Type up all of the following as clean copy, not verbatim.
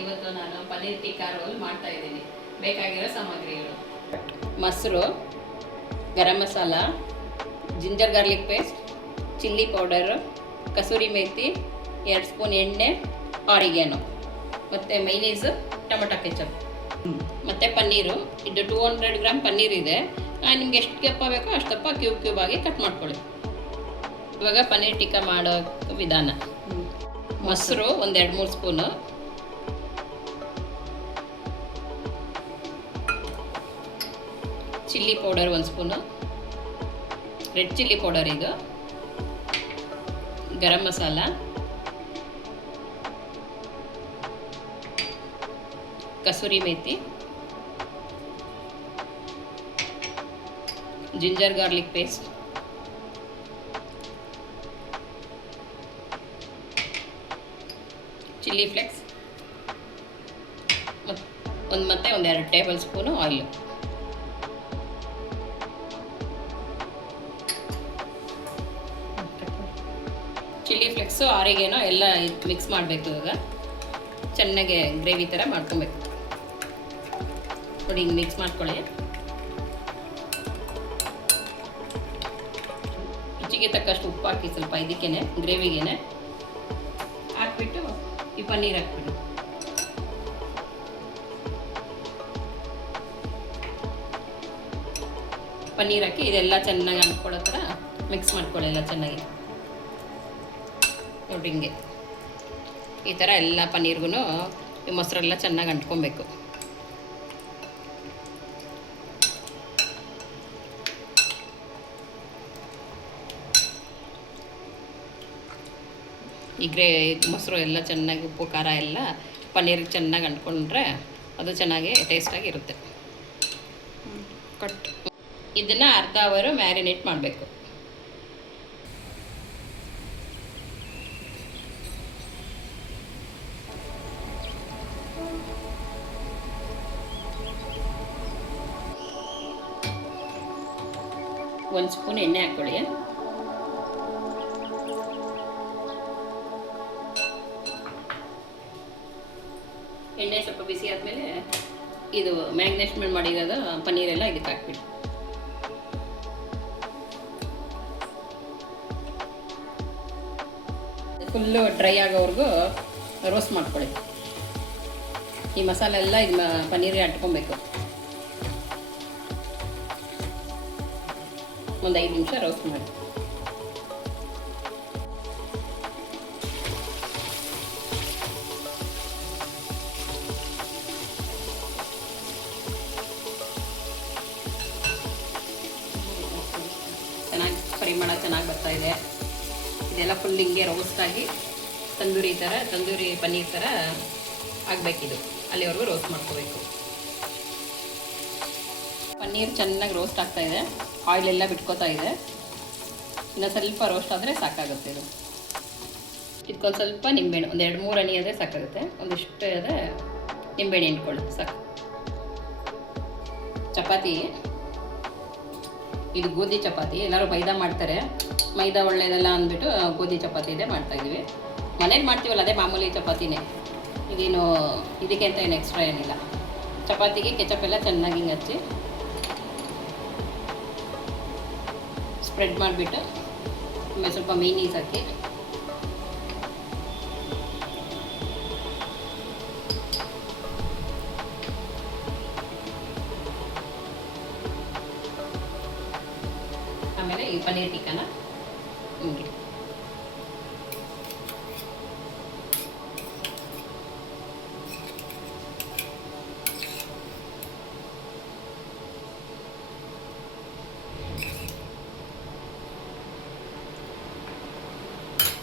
ಇವತ್ತು ನಾನು ಪನ್ನೀರ್ ಟಿಕ್ಕಾ ರೋಲ್ ಮಾಡ್ತಾ ಇದ್ದೀನಿ. ಬೇಕಾಗಿರೋ ಸಾಮಗ್ರಿಗಳು: ಮೊಸರು, garam masala, ginger garlic paste, chilli powder, kasuri methi, 2 spoon ಎಣ್ಣೆ, ಆರಿಗ್ಯಾನೋ, ಮತ್ತು ಮೈನೀಸು, ಟೊಮೊಟೊ ಕೆಚಪ್, ಮತ್ತು ಪನ್ನೀರು. ಇದು 200 ಗ್ರಾಮ್ ಪನ್ನೀರ್ ಇದೆ. ನಿಮ್ಗೆ ಎಷ್ಟು ದಪ್ಪ ಬೇಕೋ ಅಷ್ಟು ದಪ್ಪ ಕ್ಯೂಬ್ ಆಗಿ ಕಟ್ ಮಾಡ್ಕೊಳ್ಳಿ. ಇವಾಗ ಪನ್ನೀರ್ ಟಿಕ್ಕಾ ಮಾಡೋ ವಿಧಾನ: ಮೊಸರು ಒಂದು 2-3 spoon, chilli powder 1 spoon, red chilli powder ಇದು, garam masala, kasuri methi, ginger garlic paste, chilli flakes, ಮತ್ತೆ 2 tablespoon oil. Chilli flakes, oregano ಎಲ್ಲ ಮಿಕ್ಸ್ ಮಾಡಬೇಕು. ಇವಾಗ ಚೆನ್ನಾಗಿ ಗ್ರೇವಿ ಥರ ಮಾಡ್ಕೊಬೇಕು. ನೋಡಿ, ಹಿಂಗೆ ಮಿಕ್ಸ್ ಮಾಡ್ಕೊಳ್ಳಿ. ರುಚಿಗೆ ತಕ್ಕಷ್ಟು ಉಪ್ಪು ಹಾಕಿ ಸ್ವಲ್ಪ ಇದಕ್ಕೇನೆ ಗ್ರೇವಿಗೇನೆ ಹಾಕ್ಬಿಟ್ಟು ಈ ಪನ್ನೀರ್ ಹಾಕ್ಬಿಡಿ. ಪನ್ನೀರ್ ಹಾಕಿ ಇದೆಲ್ಲ ಚೆನ್ನಾಗಿ ಅಂಟ್ಕೊಳ್ಳೋ ಥರ ಮಿಕ್ಸ್ ಮಾಡ್ಕೊಳ್ಳಿ ಎಲ್ಲ ಚೆನ್ನಾಗಿ. ನೋಡಿ, ಹಿಂಗೆ ಈ ಥರ ಎಲ್ಲ ಪನ್ನೀರ್ಗೂ ಈ ಮೊಸರೆಲ್ಲ ಚೆನ್ನಾಗಿ ಅಂಟ್ಕೊಬೇಕು. ಈ ಮೊಸರು ಎಲ್ಲ ಚೆನ್ನಾಗಿ ಉಪ್ಪು ಖಾರ ಎಲ್ಲ ಪನ್ನೀರಿಗೆ ಚೆನ್ನಾಗಿ ಅಂಟ್ಕೊಂಡ್ರೆ ಅದು ಚೆನ್ನಾಗಿ ಟೇಸ್ಟಾಗಿರುತ್ತೆ. ಇದನ್ನು ಅರ್ಧ ಅವರು ಮ್ಯಾರಿನೇಟ್ ಮಾಡಬೇಕು. ಒಂದು ಸ್ಪೂನ್ ಎಣ್ಣೆ ಹಾಕ್ಕೊಳ್ಳಿ. ಎಣ್ಣೆ ಸ್ವಲ್ಪ ಬಿಸಿ ಆದಮೇಲೆ ಇದು ಮ್ಯಾಗ್ನೇಟ್ಮೆಂಟ್ ಮಾಡಿರೋದು ಪನ್ನೀರೆಲ್ಲ ಇದಕ್ಕೆ ಹಾಕ್ಬಿಡಿ. ಫುಲ್ಲು ಡ್ರೈ ಆಗೋವರೆಗೂ ರೋಸ್ಟ್ ಮಾಡ್ಕೊಳ್ಳಿ. ಈ ಮಸಾಲೆ ಎಲ್ಲ ಇದು ಪನ್ನೀರಿಗೆ ಅಂಟ್ಕೊಬೇಕು. ಒಂದು 5 ನಿಮಿಷ ರೋಸ್ಟ್ ಮಾಡಿ. ಚೆನ್ನಾಗಿ ಪರಿಮಳ ಚೆನ್ನಾಗಿ ಬರ್ತಾ ಇದೆ. ಇದೆಲ್ಲ ಫುಲ್ ಹಿಂಗೆ ರೋಸ್ಟ್ ಆಗಿ ತಂದೂರಿ ಪನ್ನೀರ್ ಥರ ಆಗಬೇಕಿದು. ಅಲ್ಲಿವರೆಗೂ ರೋಸ್ಟ್ ಮಾಡ್ಕೋಬೇಕು. ಪನ್ನೀರ್ ಚೆನ್ನಾಗಿ ರೋಸ್ಟ್ ಆಗ್ತಾ ಇದೆ. ಆಯಿಲೆಲ್ಲ ಬಿಟ್ಕೋತಾ ಇದೆ. ಇನ್ನು ಸ್ವಲ್ಪ ರೋಸ್ಟ್ ಆದರೆ ಸಾಕಾಗುತ್ತೆ. ಇದಕ್ಕೊಂದು ಸ್ವಲ್ಪ ನಿಂಬೆಹಣ್ಣು, ಒಂದು 2-3 ಹನಿ ಆದರೆ ಸಾಕಾಗುತ್ತೆ. ಒಂದಿಷ್ಟು ಆದರೆ ನಿಂಬೆಹಣ್ಣು ಹಿಂಡ್ಕೊಳ್ಳಿ ಸಾಕು. ಚಪಾತಿ, ಇದು ಗೋಧಿ ಚಪಾತಿ. ಎಲ್ಲರೂ ಮೈದಾ ಮಾಡ್ತಾರೆ. ಮೈದಾ ಒಳ್ಳೆಯದಲ್ಲ ಅಂದ್ಬಿಟ್ಟು ಗೋಧಿ ಚಪಾತಿ ಇದೆ ಮಾಡ್ತಾಯಿದ್ದೀವಿ. ಮನೇಲಿ ಮಾಡ್ತೀವಲ್ಲ ಅದೇ ಮಾಮೂಲಿ ಚಪಾತಿನೇ. ಇದೇನು ಇದಕ್ಕೆ ಅಂತ ಏನು ಎಕ್ಸ್ಟ್ರಾ ಏನಿಲ್ಲ. ಚಪಾತಿಗೆ ಕೆಚಪ್ ಎಲ್ಲ ಚೆನ್ನಾಗಿ ಹಿಂಗೆ ಹಚ್ಚಿ ಸ್ಪ್ರೆಡ್ ಮಾಡಿಬಿಟ್ಟು ಆಮೇಲೆ ಸ್ವಲ್ಪ ಮೈನೀಸ್ ಹಾಕಿ ಆಮೇಲೆ ಈ ಪನ್ನೀರ್ ಟಿಕ್ಕಾನ ಹಿಂಗೆ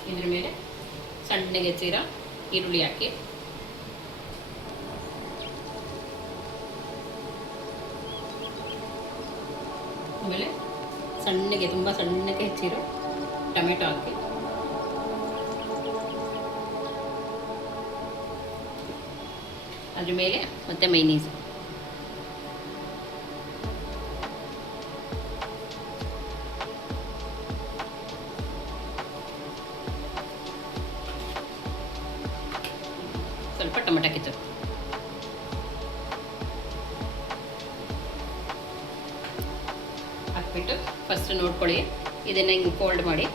ಇದ್ರ ಮೇಲೆ ಸಣ್ಣಗೆ ಹೆಚ್ಚಿರೋ ಈರುಳ್ಳಿ ಹಾಕಿ ಆಮೇಲೆ ತುಂಬ ಸಣ್ಣಗೆ ಹೆಚ್ಚಿರೋ ಟೊಮೆಟೊ ಹಾಕಿ ಅದ್ರ ಮೇಲೆ ಮತ್ತೆ ಮೈನೀಸ್ ಸ್ವಲ್ಪ ಟೊಮೆಟೊ ಕೆಚಪ್ ಹಾಕ್ಬಿಟ್ಟು ಫಸ್ಟ್ ನೋಡ್ಕೊಳ್ಳಿ. ಇದನ್ನು ಹಿಂಗೆ ಫೋಲ್ಡ್ ಮಾಡಿ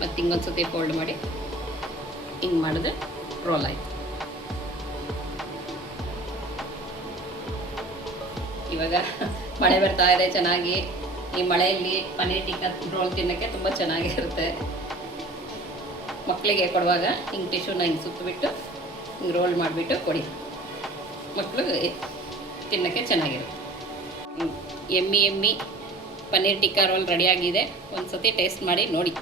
ಮತ್ತು ಹಿಂಗೊಂದು ಸತಿ ಫೋಲ್ಡ್ ಮಾಡಿ ಹಿಂಗೆ ಮಾಡಿದ್ರೆ ರೋಲ್ ಆಯಿತು. ಇವಾಗ ಮಳೆ ಬರ್ತಾ ಇದೆ ಚೆನ್ನಾಗಿ. ಈ ಮಳೆಯಲ್ಲಿ ಪನ್ನೀರ್ ಟಿಕ್ಕಾ ರೋಲ್ ತಿನ್ನೋಕ್ಕೆ ತುಂಬ ಚೆನ್ನಾಗಿರುತ್ತೆ. ಮಕ್ಕಳಿಗೆ ಕೊಡುವಾಗ ಹಿಂಗೆ ಟಿಶ್ಯೂನ ಹಿಂಗೆ ಸುತ್ತಬಿಟ್ಟು ಹಿಂಗೆ ರೋಲ್ ಮಾಡಿಬಿಟ್ಟು ಕೊಡಿ, ಮಕ್ಕಳು ತಿನ್ನೋಕ್ಕೆ ಚೆನ್ನಾಗಿರುತ್ತೆ. ಎಮ್ಮಿ ಪನ್ನೀರ್ ಟಿಕ್ಕಾ ರೋಲ್ ರೆಡಿಯಾಗಿದೆ. ಒಂದು ಸತಿ ಟೇಸ್ಟ್ ಮಾಡಿ ನೋಡಿ.